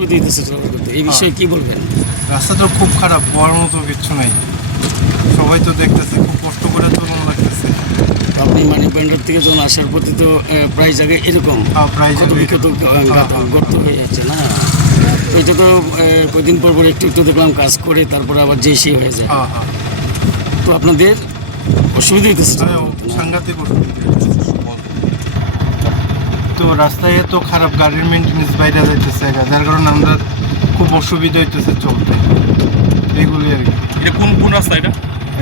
অসুবিধা হইতেছে চলাচল করতে, এই বিষয়ে কি বলবেন? রাস্তা তো খুব খারাপ, হওয়ার মতো কিচ্ছু নাই। সবাই তো দেখতেছে, খুব কষ্ট করে চলুন লাগতেছে। আপনি মানিক ব্যান্ডার থেকে যখন আসার প্রতি তো প্রায় জায়গায় এরকম প্রায় ক্ষত বিক্ষত গর্ত হয়ে যাচ্ছে না? তো এটা তো কদিন পর পর একটু একটু দেখলাম কাজ করে তারপরে আবার যে সেই হয়ে যায়। তো আপনাদের অসুবিধা হইতেছে সাংঘাতিক অসুবিধা। তো রাস্তায় এত খারাপ, গাড়ির মেনটেন্যান্স বাইরে যাইতেছে, যার কারণে আমরা খুব অসুবিধা হইতেছে চলতে, এইগুলি আর কি। এটা কোন কোন রাস্তা এটা?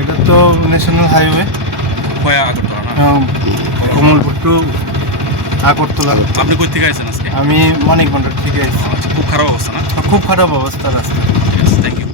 এটা তো national highway, Kamalpur to Agartala. আপনি কই থেকে আসছেন আজকে? আমি মানিক ভান্ডার থেকে আসছি। খুব খারাপ অবস্থা না? খুব খারাপ অবস্থা রাস্তা। Thank you.